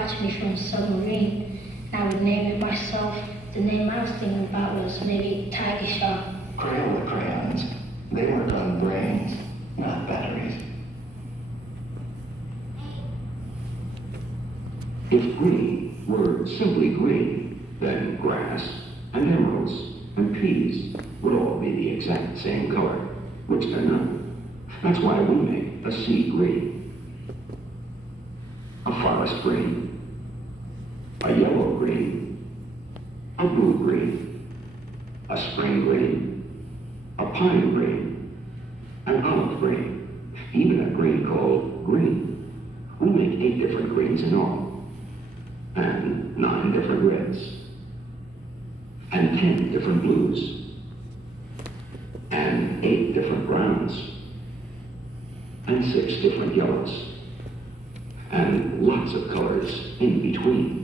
watch me from a submarine. I would name it myself. The name I was thinking about was maybe Tiger Shark. Crayola crayons. They work on brains, not batteries. If green were simply green, then grass and emeralds and peas would all be the exact same color, which they're not. That's why we make a sea green, a forest green, a yellow green, a blue green, a spring green, a pine green, an olive green, even a green called green. We make 8 different greens in all, and 9 different reds, and 10 different blues, and 8 different browns, and 6 different yellows, and lots of colors in between.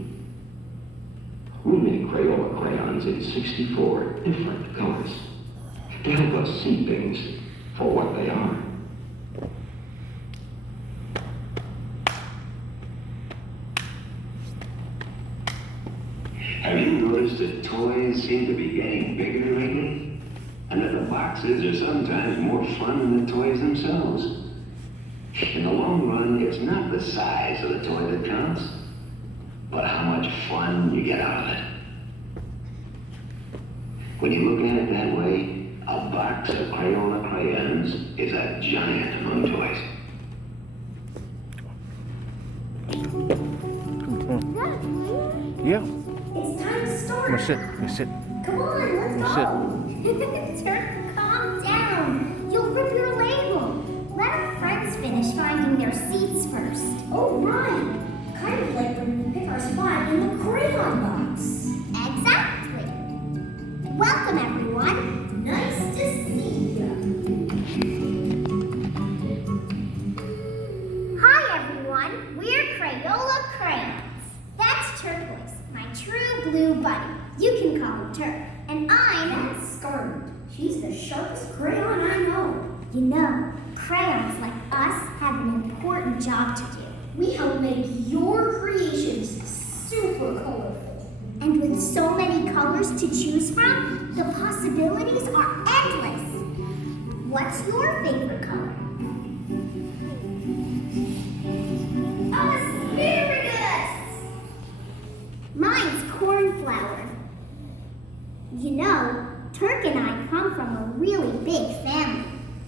We make Crayola crayons in 64 different colors to help us see things for what they are. Have you noticed that toys seem to be getting bigger lately? And that the boxes are sometimes more fun than the toys themselves? In the long run, it's not the size of the toy that counts, but how much fun you get out of it. When you look at it that way, a box of Crayola crayons is a giant among toys. Yeah. It's time to start. Go sit. Go sit. Come on, let's go. Turk, calm down. You'll rip your label. Let our friends finish finding their seats first. Oh, right. Kind of like when we pick our spot in the crayon box. Exactly. Welcome, everyone. Nice to see you. Hi, everyone. We're Crayola Crayons. That's Turquoise, my true blue buddy. You can call him Turk. And I'm Scarlet. She's the sharpest crayon I know. You know, crayons like us have an important job to do. We help make your creations super colorful. And with so many colors to choose from, the possibilities are endless. What's your favorite color? Asparagus! Mine's cornflower. You know, Turk and I come from a really big family.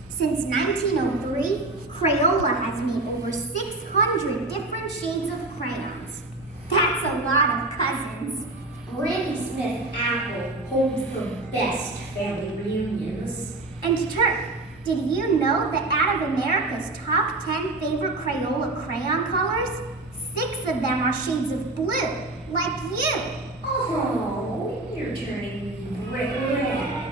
Since 1903, Crayola has made over 600 different shades of crayons. That's a lot of cousins. Granny Smith Apple holds the best family reunions. And Turk, did you know that out of America's top 10 favorite Crayola crayon colors, 6 of them are shades of blue, like you? Oh, you're turning brick red.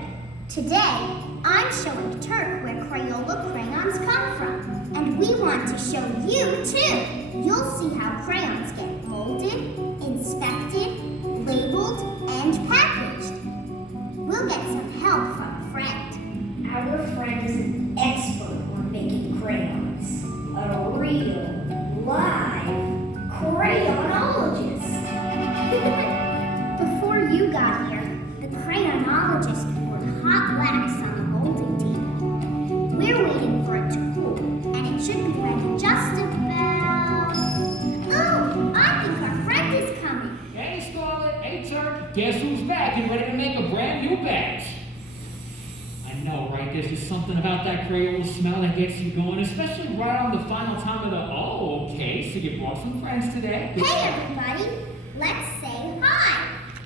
Today, I'm showing Turk where Crayola crayons come from. And we want to show you too. You'll see how crayons get molded, inspected, labeled, and packaged. We'll get some help from a friend. Our friend is an expert on making crayons. A real, live crayonologist. Before you got here, the crayonologist poured hot wax on the molding table. We're waiting for it to cool, and it should be ready just about... Oh, I think our friend is coming. Hey, Scarlet. Hey, Turk. Guess who's back and ready to make a brand new batch? I know, right? There's just something about that Crayola smell that gets you going, especially right on the final time of the... Oh, okay, so you brought some friends today. Hey, everybody. Let's say hi.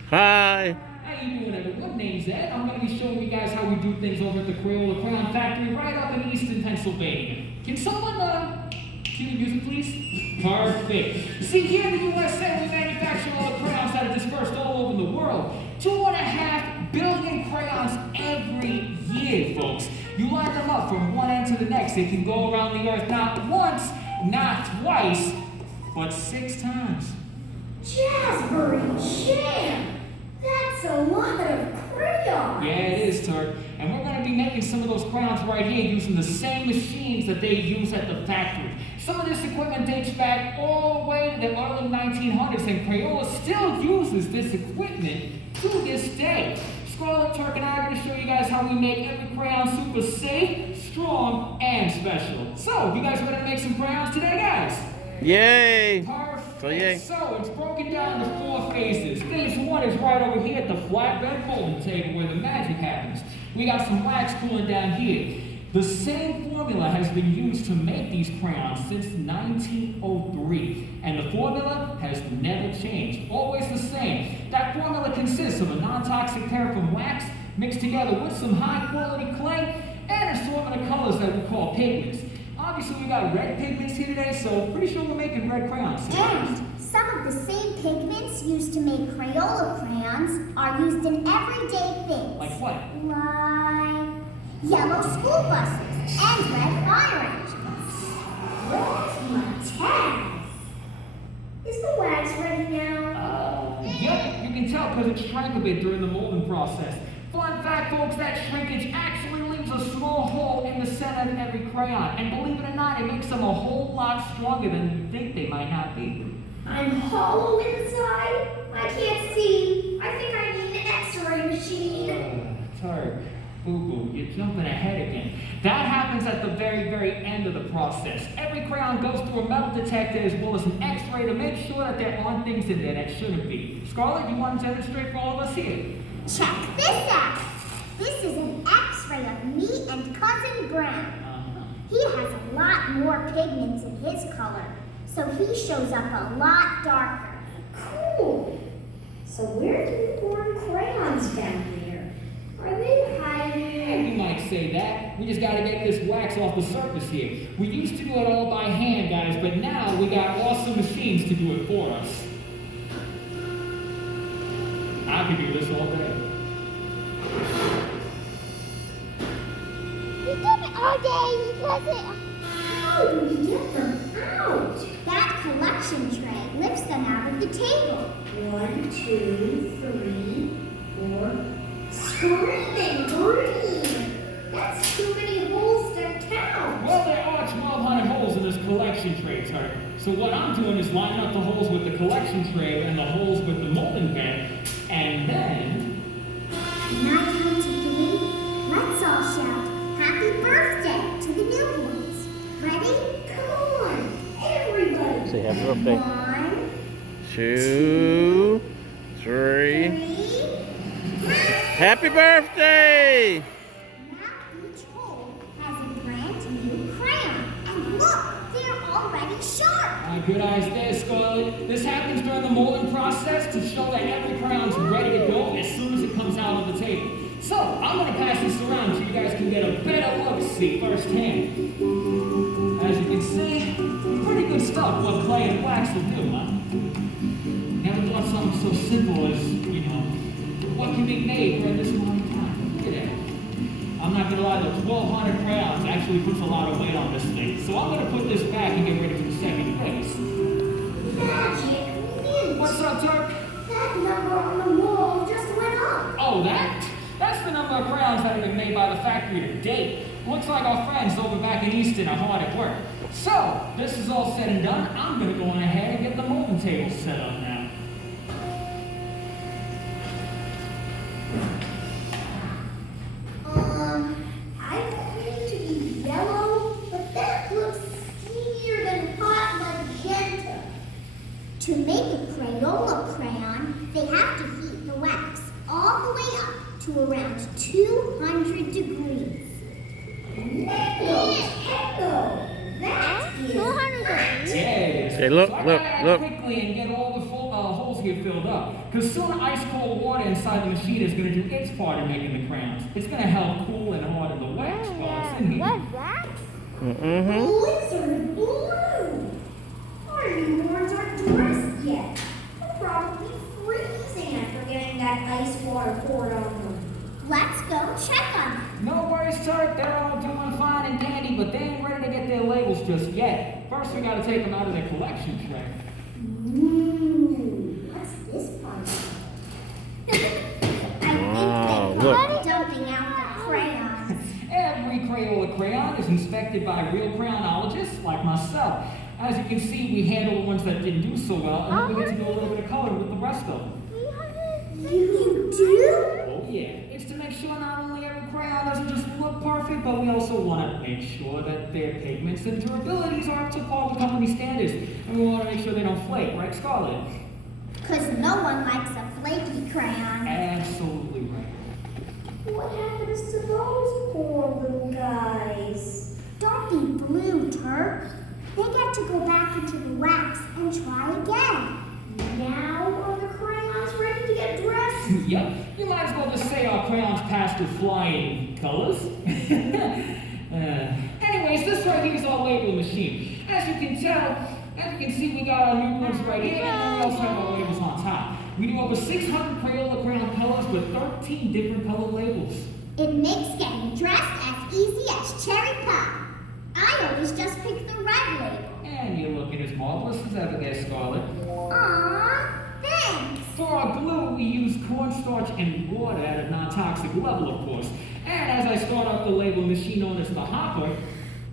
Hi. How you doing, everyone? Name's Ed. I'm going to be showing you guys how we do things over at the Crayola Crayon Factory right up in Easton, Pennsylvania. Can someone, cue the music, please? Perfect. See, here in the USA, we manufacture all the crayons that are dispersed all over the world. 2.5 billion crayons every year, folks. You line them up from one end to the next. They can go around the earth not once, not twice, but 6 times. Jazzbury Jam! That's a lot of crayons! Yeah, it is, Turk. And we're going to be making some of those crayons right here using the same machines that they use at the factory. Some of this equipment dates back all the way to the early 1900s, and Crayola still uses this equipment to this day. Scarlet, Turk, and I are going to show you guys how we make every crayon super safe, strong, and special. So, you guys ready to make some crayons today, guys? Yay! Perfect. So, yay. So, it's broken down into 4 phases. Phase 1 is right over here at the flatbed molding table where the magic happens. We got some wax cooling down here. The same formula has been used to make these crayons since 1903, and the formula has never changed, always the same. That formula consists of a non-toxic paraffin wax mixed together with some high-quality clay and an assortment of colors that we call pigments. Obviously, we got red pigments here today, so pretty sure we're making red crayons today. And some of the same pigments used to make Crayola crayons are used in everyday things. Like what? Like yellow school buses and red fire engines. Where's my tag? Is the wax ready now? Yep, you can tell because it shrank a bit during the molding process. Fun fact, folks, that shrinkage actually leaves a small hole in the center of every crayon. And believe it or not, it makes them a whole lot stronger than you think they might not be. I'm hollow inside. I can't see. I think I need an X-ray machine. Turk, boo-boo, you're jumping ahead again. That happens at the very, very end of the process. Every crayon goes through a metal detector as well as an X-ray to make sure that there aren't things in there that shouldn't be. Scarlett, you want to demonstrate for all of us here? Check this out. This is an X-ray of me and Cousin Brown. He has a lot more pigments in his color, so he shows up a lot darker. Cool. So where do you burn crayons down there? Are they hiding? You might say that. We just gotta get this wax off the surface here. We used to do it all by hand, guys, but now we got awesome machines to do it for us. I could do this all day. We did it all day because it... How do we get them out? That collection tray lifts them out of the table. 1, 2, 3, 4. Screaming green! That's too many holes to count. Well, there are 1,200 holes in this collection tray, Turk. So what I'm doing is lining up the holes with the collection tray and the holes with the molding bed, and then... Now time to begin. Let's all shout happy birthday to the newborns. Ready? Come on, everybody. Say happy birthday. 1, 2, 3. 3. Happy birthday! Now each hole has a brand new crayon. And look, they're already sharp. Good eyes there, Scarlett. This happens during the molding process to show that every crayon's ready to go as soon as it comes out of the table. So, I'm going to pass this around so you guys can get a better look, see firsthand. As you can see, pretty good stuff what clay and wax will do, huh? Never thought something so simple as, what can be made during this long time. Look at that. I'm not going to lie, the 1,200 crayons actually puts a lot of weight on this thing. So I'm going to put this back and get ready for the second phase. Magic mint. What's up, Turk? That number on the wall just went up. Oh, that's the number of crayons that have been made by the factory to date. Looks like our friends over back in Easton are hard at work. So, this is all said and done. I'm going to go on ahead and get the molding table set up now. I want it to be yellow, but that looks skinnier than hot magenta. To make a Crayola crayon, they have to heat the wax all the way up to around 200 degrees. Nintendo! That is 200 degrees? Yes. Hey, look, So I look, gotta act look. quickly and get all the holes here filled up. Because soon ice cold water inside the machine is going to do its part in making the crayons. It's going to help cool and harden the wax while it's in here. What's that? Mm-hmm. Blizzard blue! Our newborns aren't dressed yet. They're probably freezing after getting that ice water poured on them. Let's go check on them. No worries, Turk. They're all doing fine and dandy, but they ain't ready to get their labels just yet. First, we got to take them out of their collection tray. Ooh, what's this part? I Wow, think look. they're dumping out the crayons. Every Crayola crayon is inspected by real crayonologists like myself. As you can see, we handle the ones that didn't do so well, and then we get to do a little bit of color with the rest of them. You do? Oh yeah, it's to make sure not only every crayon doesn't just look perfect, but we also want to make sure that their pigments and durabilities are up to par with company standards. And we want to make sure they don't flake, right, Scarlett? Because no one likes a flaky crayon. Absolutely right. What happens to those poor little guys? Don't be blue, Turk. They get to go back into the wax and try again. Now are the crayons ready to get dressed? Yep, you might as well just say our crayons passed with flying colors. Anyways, this right here is our label machine. As you can see, we got our new ones right here, and then we also have our labels on top. We do over 600 Crayola crayon colors with 13 different color labels. It makes getting dressed as easy as cherry pie. I always just pick the red label. And you're looking as marvelous as ever there, Scarlett. Aww, thanks. For our glue, we use cornstarch and water at a non-toxic level, of course. And as I start up the label machine known as the hopper,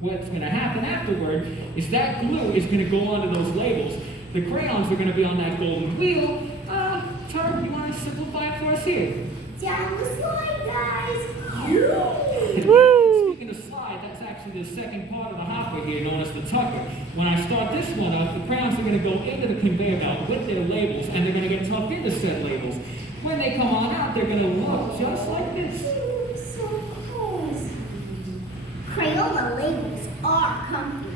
what's going to happen afterward is that glue is going to go onto those labels. The crayons are going to be on that golden wheel. Turk, you want to simplify it for us here? Down the slide, guys. Speaking of slide, that's actually the second part of the hopper here, known as the tucker. When I start this one up, the crayons are going to go into the conveyor belt with their labels, and they're going to get tucked into said labels. When they come on out, they're going to look just like this. So cozy. Crayola labels are comfy,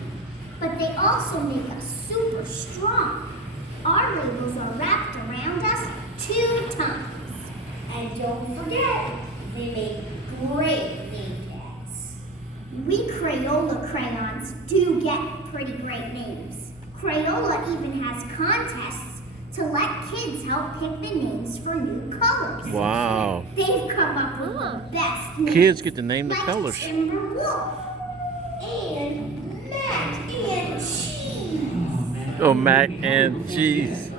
but they also make us super strong. Our labels are wrapped around us 2 times. And don't forget, they make great name tags. We Crayola crayons do get pretty great names. Crayola even has contests to let kids help pick the names for new colors. Wow. They've come up with the best names. Kids get to name the like colors. Timber Wolf. And mac and cheese. Oh, mac and cheese.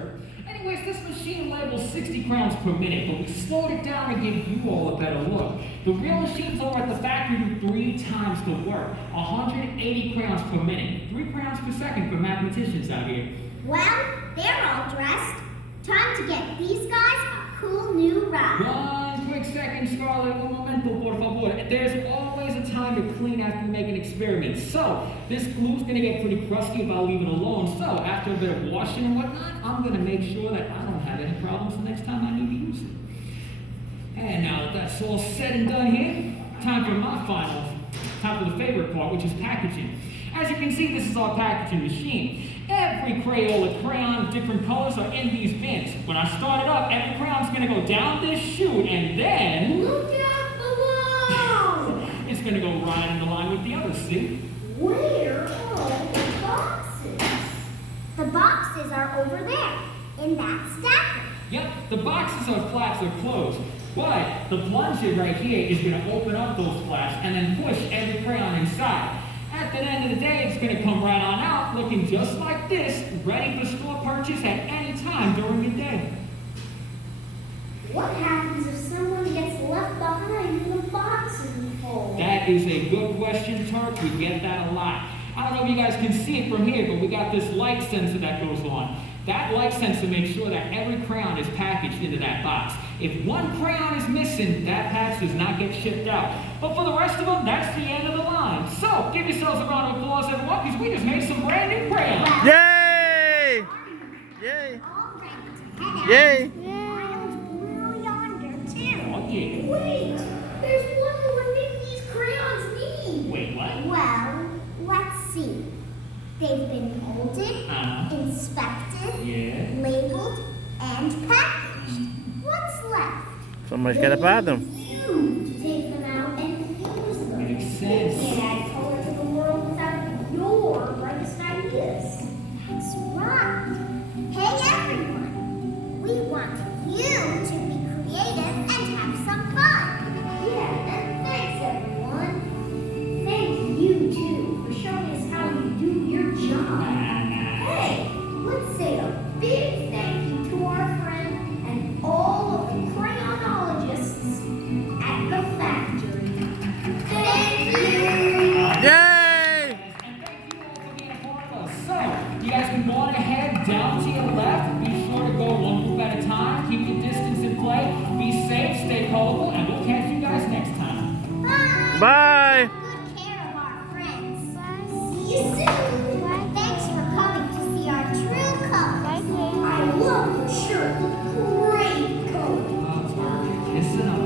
Anyways, this machine labels 60 crayons per minute, but we slowed it down to give you all a better look. The real machines over at the factory do 3 times the work, 180 crayons per minute, 3 crayons per second for mathematicians out here. Well, they're all dressed. Time to get these guys a cool new ride. One quick second, Scarlett, un momento, por favor. There's always a time to clean after you make an experiment. So, this glue's gonna get pretty crusty if I leave it alone. So, after a bit of washing and whatnot, I'm gonna make sure that I don't have any problems the next time I need to use it. And now that that's all said and done here, time for the favorite part, which is packaging. As you can see, this is our packaging machine. Every Crayola crayon of different colors are in these bins. When I start it up, every crayon's gonna go down this chute, and then Look out below! it's gonna go right in the line with the others, see? Where are the boxes? The boxes are over there, in that stacker. Yep, the boxes are flaps are closed. But the plunger right here is gonna open up those flaps and then push every crayon inside. At the end of the day, it's going to come right on out, looking just like this, ready for store purchase at any time during the day. What happens if someone gets left behind in the box in the hole? That is a good question, Turk. We get that a lot. I don't know if you guys can see it from here, but we got this light sensor that goes on. That light sensor makes sure that every crayon is packaged into that box. If one crayon is missing, that patch does not get shipped out. But for the rest of them, that's the end of the line. So, give yourselves a round of applause, everyone, because we just made some brand new crayons. Yay! Yay! All ready to head out. Yay! Miles blue yonder, too. Oh, yeah. Wait, there's one more thing these crayons need. Wait, what? Well, let's see. They've been molded, inspected, Yeah. labeled, and packaged. What's left? Somebody's got to buy them. You to take them out and use them. Makes sense. They can't add color to the world without your brightest ideas. That's right. Hey, everyone. We want you to be creative and have some fun. Yeah, and thanks everyone. Thank you too for showing us how you do your job. Hey, let's say a big thank you to our friend and all of the crayonologists at the factory. Thank you! Bye. Good care of our friends. See you soon. Thanks for coming to see our true colors. I love your shirt. Great color. Listen up.